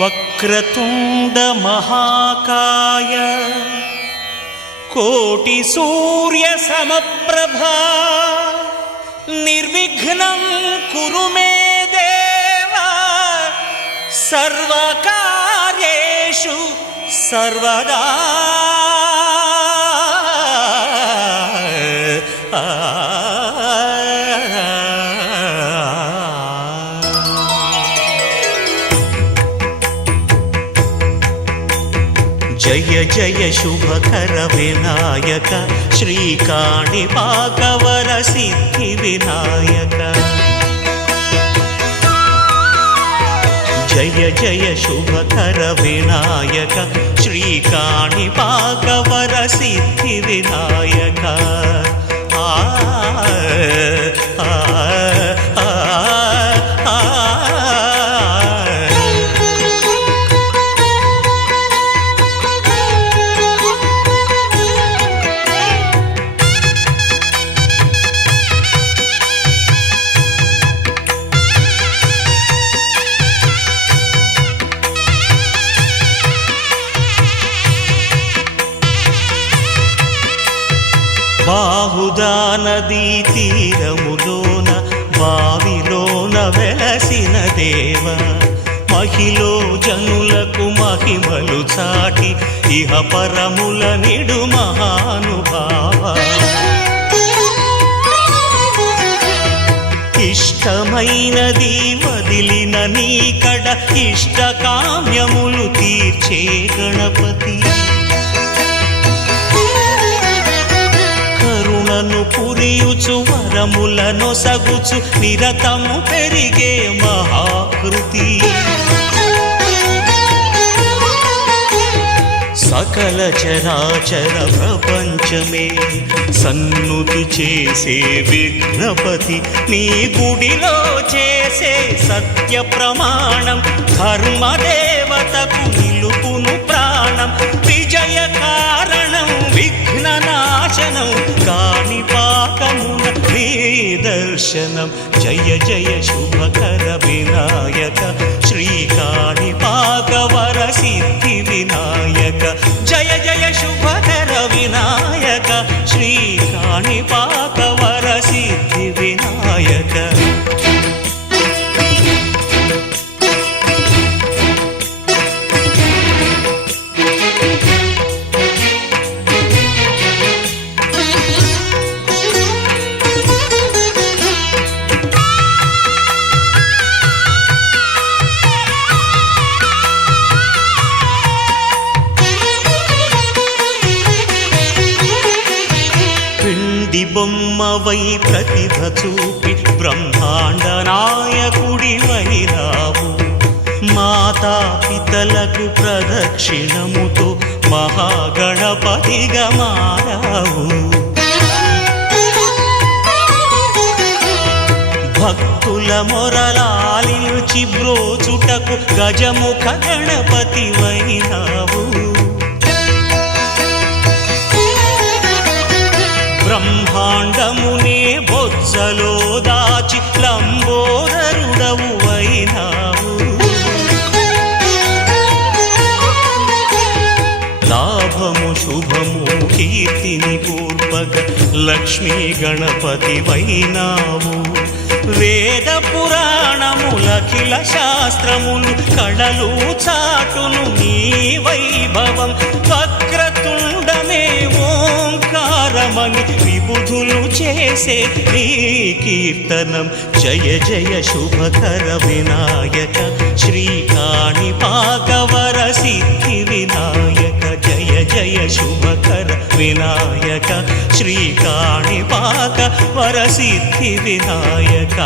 వక్రతుండ మహాకాయ కోటి సూర్య సమప్రభా నిర్విఘ్నం కురు మే దేవ సర్వకార్యేషు సర్వదా. జయ జయ శుభకర వినాయక శ్రీకాణిపాకవర సిద్ధి వినాయక. జయ జయ శుభకర వినాయక శ్రీకాణిపాకవర సిద్ధి వినాయక. బాహుదా నదీ తీరములోన బావిలోన వెలసిన దేవ మహిలో జనులకు మహిమలు చాటి ఇహ పరముల నిడు మహానుభావ. ఇష్టమైనది వదిలిన నీకడ ఇష్ట కామ్యములు తీర్చే గణపతి. కరుణను పురియుచు వరములను సగుచు నిరతము పెరిగే మహాకృతి. సకల చరాచర ప్రపంచమే సన్నుతి చేసే విఘ్నపతి. నీ గుడిలో చేసే సత్య ప్రమాణం ధర్మదేవతకు నిలుపును ప్రాణం. విజయ కారణం విఘ్న నాశనం కాణిపాకమున నీ దర్శనం. జయ జయ శుభకర వినాయక శ్రీకాణిపాకవర సిద్ధి వినాయక. జయ జయ శుభకర వినాయక శ్రీకాణిపాకవర సిద్ధి వినాయక. బొమ్మవై ప్రతిభ చూపి బ్రహ్మాండ నాయకుడి వైరావు. మాతా పితలకు ప్రదక్షిణముతో మహాగణపతిగా మారావు. భక్తుల మొరలాలించి బ్రోచుటకు గజముఖ గణపతి వైనావు. బ్రహ్మాండమునే బొజ్జలో దాచి లంబోదరుడవు అయినావు. లాభము శుభము కీర్తిని పూర్వక లక్ష్మీ గణపతి వైనావు. వేద పురాణములఖిల శాస్త్రములు కళలు చాటును నీ వైభవం. వక్రతుండమే ఓంకారమని విబుధులు చేసే నీ కీర్తనం. జయ జయ శుభకర వినాయక శ్రీకాణిపాకవర సిద్ధి వినాయక. జయ జయ శుభకర వినాయక శ్రీకాణిపాకవర సిద్ధి వినాయక.